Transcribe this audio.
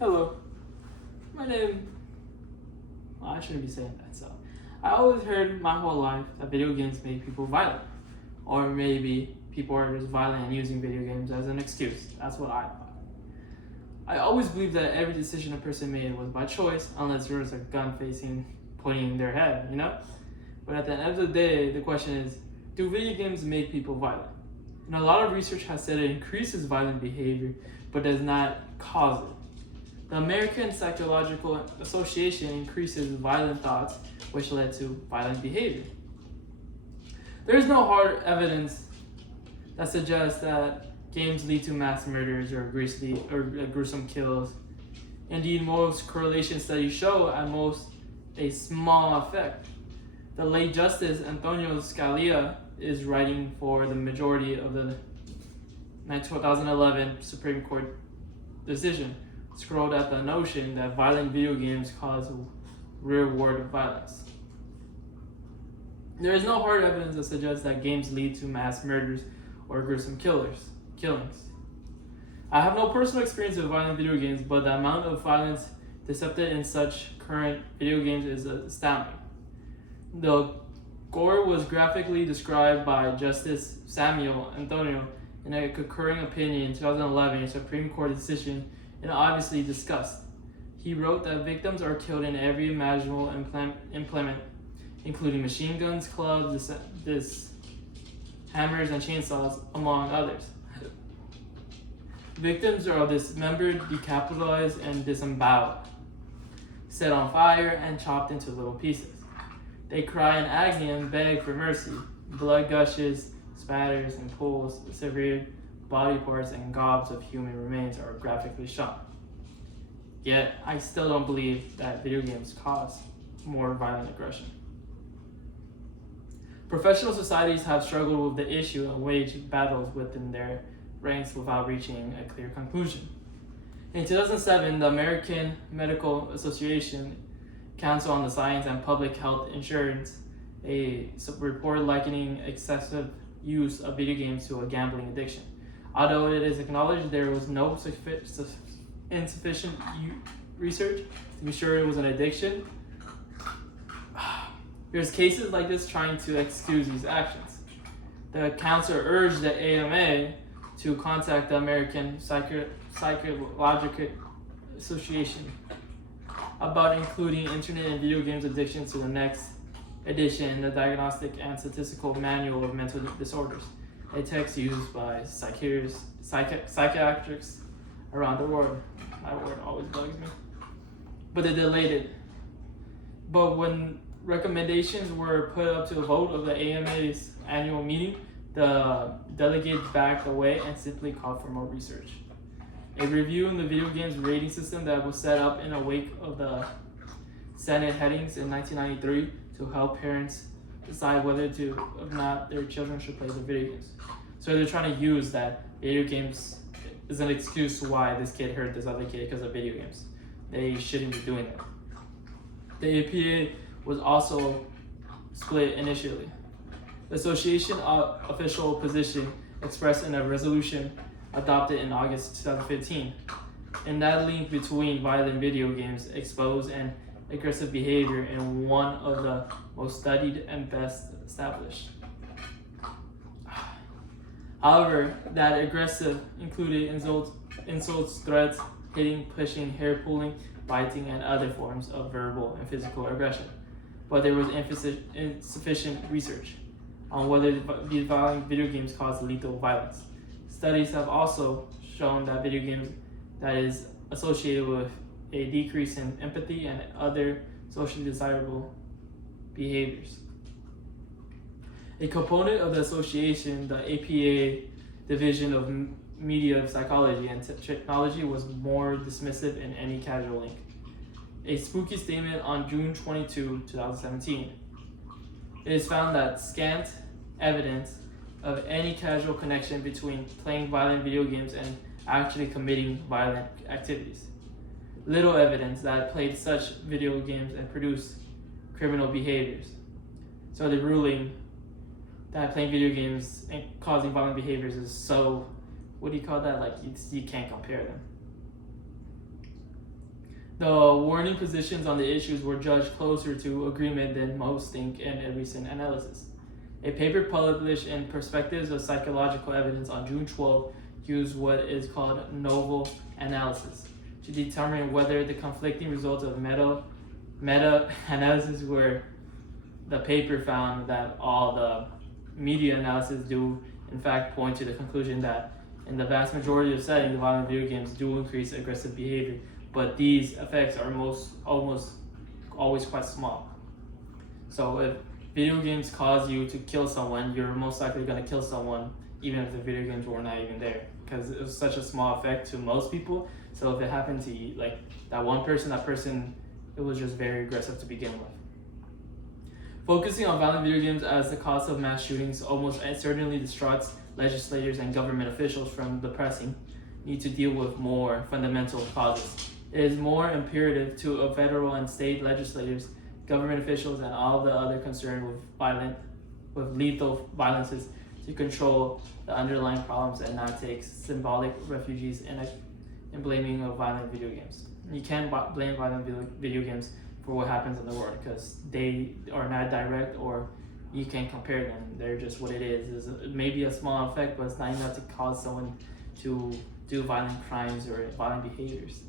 Hello, my name. Well, I shouldn't be saying that. So, I always heard my whole life that video games make people violent, or maybe people are just violent and using video games as an excuse. That's what I thought. I always believed that every decision a person made was by choice, unless there was a gun pointing in their head, But at the end of the day, the question is, do video games make people violent? And a lot of research has said it increases violent behavior, but does not cause it. The American Psychological Association increases violent thoughts, which led to violent behavior. There is no hard evidence that suggests that games lead to mass murders or gruesome kills. Indeed, most correlation studies show at most a small effect. The late Justice Antonio Scalia is writing for the majority of the 2011 Supreme Court decision, scrolled at the notion that violent video games cause real-world violence. There is no hard evidence that suggests that games lead to mass murders or gruesome killings. I have no personal experience with violent video games, but the amount of violence depicted in such current video games is astounding. The gore was graphically described by Justice Samuel Antonio in a concurring opinion in 2011, a Supreme Court decision, and obviously discussed. He wrote that victims are killed in every imaginable implement, including machine guns, clubs, hammers, and chainsaws, among others. Victims are dismembered, decapitalized, and disemboweled, set on fire, and chopped into little pieces. They cry in agony and beg for mercy. Blood gushes, spatters, and pulls severed body parts, and gobs of human remains are graphically shown. Yet, I still don't believe that video games cause more violent aggression. Professional societies have struggled with the issue and waged battles within their ranks without reaching a clear conclusion. In 2007, the American Medical Association Council on the Science and Public Health Insurance, a report likening excessive use of video games to a gambling addiction. Although it is acknowledged there was no insufficient research to be sure it was an addiction, there's cases like this trying to excuse these actions. The council urged the AMA to contact the American Psychological Association about including internet and video games addiction to the next edition in the Diagnostic and Statistical Manual of Mental Disorders, a text used by psychiatrists around the world. My word always bugs me. But they delayed it. But when recommendations were put up to a vote of the AMA's annual meeting, the delegates backed away and simply called for more research. A review in the video games rating system that was set up in the wake of the Senate hearings in 1993 to help parents decide whether or not their children should play the video games. So they're trying to use that video games as an excuse why this kid hurt this other kid because of video games. They shouldn't be doing that. The APA was also split initially. The association official position expressed in a resolution adopted in August 2015, and that link between violent video games expose and aggressive behavior in one of the most studied and best established. However, that aggressive included insults, threats, hitting, pushing, hair pulling, biting, and other forms of verbal and physical aggression. But there was insufficient research on whether these violent video games cause lethal violence. Studies have also shown that video games that is associated with a decrease in empathy and other socially desirable behaviors. A component of the association, the APA Division of Media Psychology and Technology, was more dismissive in any casual link. A spooky statement on June 22, 2017. It is found that scant evidence of any casual connection between playing violent video games and actually committing violent activities. Little evidence that played such video games and produced criminal behaviors. So the ruling that playing video games and causing violent behaviors is so, what do you call that? Like you can't compare them. The warning positions on the issues were judged closer to agreement than most think in a recent analysis. A paper published in Perspectives of Psychological Evidence on June 12 used what is called novel analysis to determine whether the conflicting results of meta-analysis were. The paper found that all the media analysis do in fact point to the conclusion that in the vast majority of settings, the violent video games do increase aggressive behavior, but these effects are almost always quite small. So if video games cause you to kill someone, you're most likely going to kill someone even if the video games were not even there, because it was such a small effect to most people. So if it happened to you, like that one person, it was just very aggressive to begin with. Focusing on violent video games as the cause of mass shootings almost certainly distracts legislators and government officials from the pressing need to deal with more fundamental causes. It is more imperative to federal and state legislators, government officials, and all the other concerned with lethal violences to control the underlying problems and not take symbolic refuges in blaming of violent video games. You can't blame violent video games for what happens in the world because they are not direct, or you can't compare them. They're just what it is. It's maybe a small effect, but it's not enough to cause someone to do violent crimes or violent behaviors.